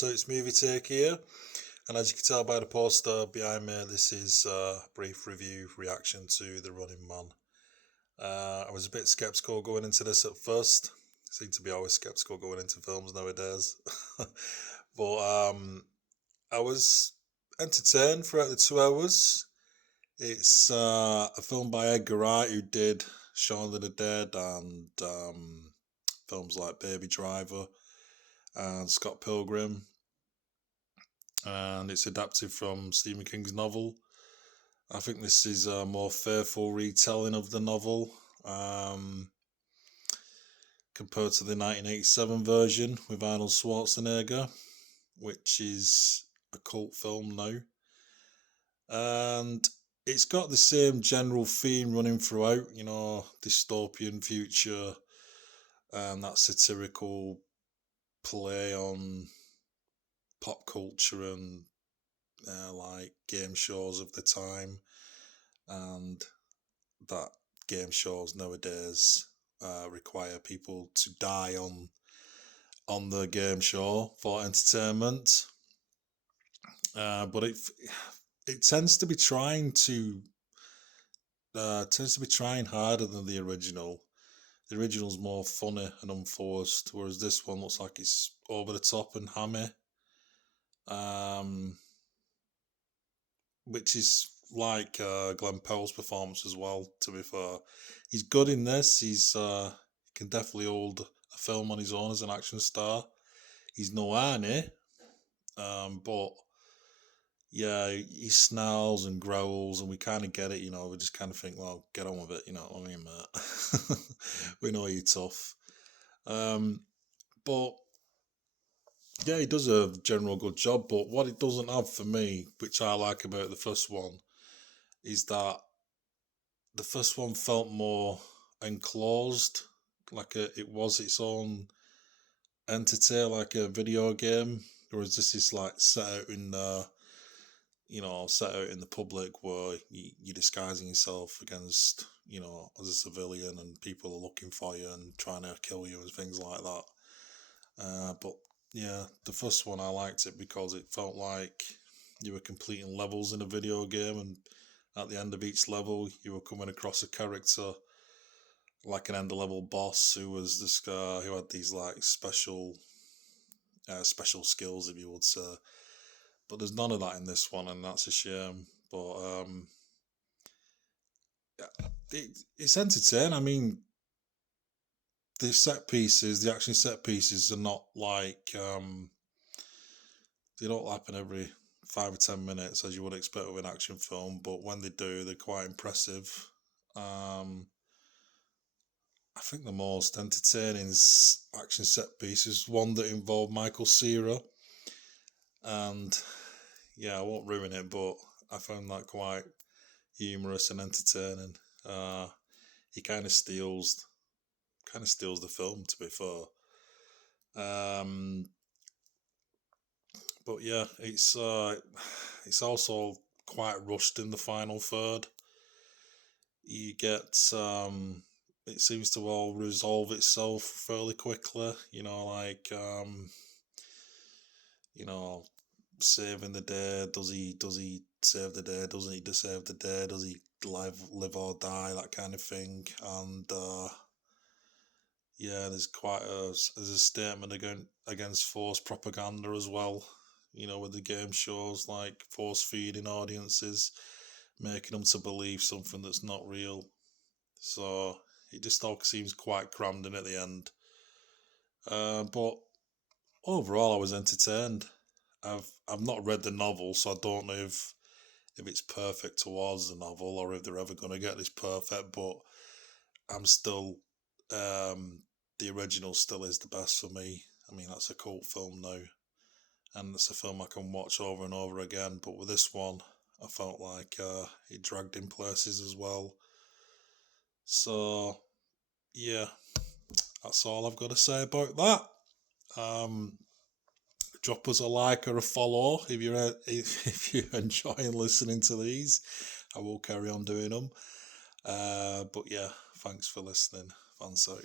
Fanso's Movie Take here, and as you can tell by the poster behind me, this is a brief review reaction to The Running Man. I was a bit skeptical going into this at first. I seem to be always skeptical going into films nowadays. But I was entertained throughout the 2 hours. It's a film by Edgar Wright, who did Shaun of the Dead and films like Baby Driver and Scott Pilgrim, and it's adapted from Stephen King's novel. I think this is a more faithful retelling of the novel compared to the 1987 version with Arnold Schwarzenegger, which is a cult film now. And it's got the same general theme running throughout, dystopian future and that satirical play on pop culture and like game shows of the time, and that game shows nowadays require people to die on the game show for entertainment. But it tends to be trying harder than the original. The original's more funny and unforced, whereas this one looks like it's over the top and hammy. Which is like Glenn Powell's performance as well, to be fair. He's good in this. He can definitely hold a film on his own as an action star. He's no Arnie, but yeah, he snarls and growls, and we kind of get it, we just kind of think, well, get on with it, you know what I mean, mate? We know you're tough. But yeah, he does a general good job, but what it doesn't have for me, which I like about the first one, is that the first one felt more enclosed, like it was its own entity, like a video game, whereas this is like set out in the public, where you're disguising yourself against, as a civilian, and people are looking for you and trying to kill you and things like that. But yeah, the first one I liked it because it felt like you were completing levels in a video game, and at the end of each level you were coming across a character, like an end of level boss, who was this guy who had these like special skills, if you would say. But there's none of that in this one, and that's a shame. But it's entertaining. I mean, the action set pieces are not like they don't happen every 5 or 10 minutes as you would expect with an action film, but when they do, they're quite impressive. I think the most entertaining action set piece is one that involved Michael Cera, and yeah, I won't ruin it, but I found that quite humorous and entertaining. He kind of steals the film, to be fair. But yeah, it's also quite rushed in the final third. You get it seems to all resolve itself fairly quickly. Saving the day. Does he save the day? Doesn't he save the day? Does he live or die? That kind of thing. And yeah, there's a statement against forced propaganda as well. With the game shows, like force feeding audiences, making them to believe something that's not real. So it just all seems quite crammed in at the end. But overall, I was entertained. I've not read the novel, so I don't know if it's perfect towards the novel, or if they're ever going to get this perfect. But I'm still the original still is the best for me. I mean, that's a cult film now, and it's a film I can watch over and over again. But with this one, I felt like it dragged in places as well. So yeah, that's all I've got to say about that. Drop us a like or a follow if you're enjoying listening to these. I will carry on doing them. But yeah, thanks for listening. Fans out.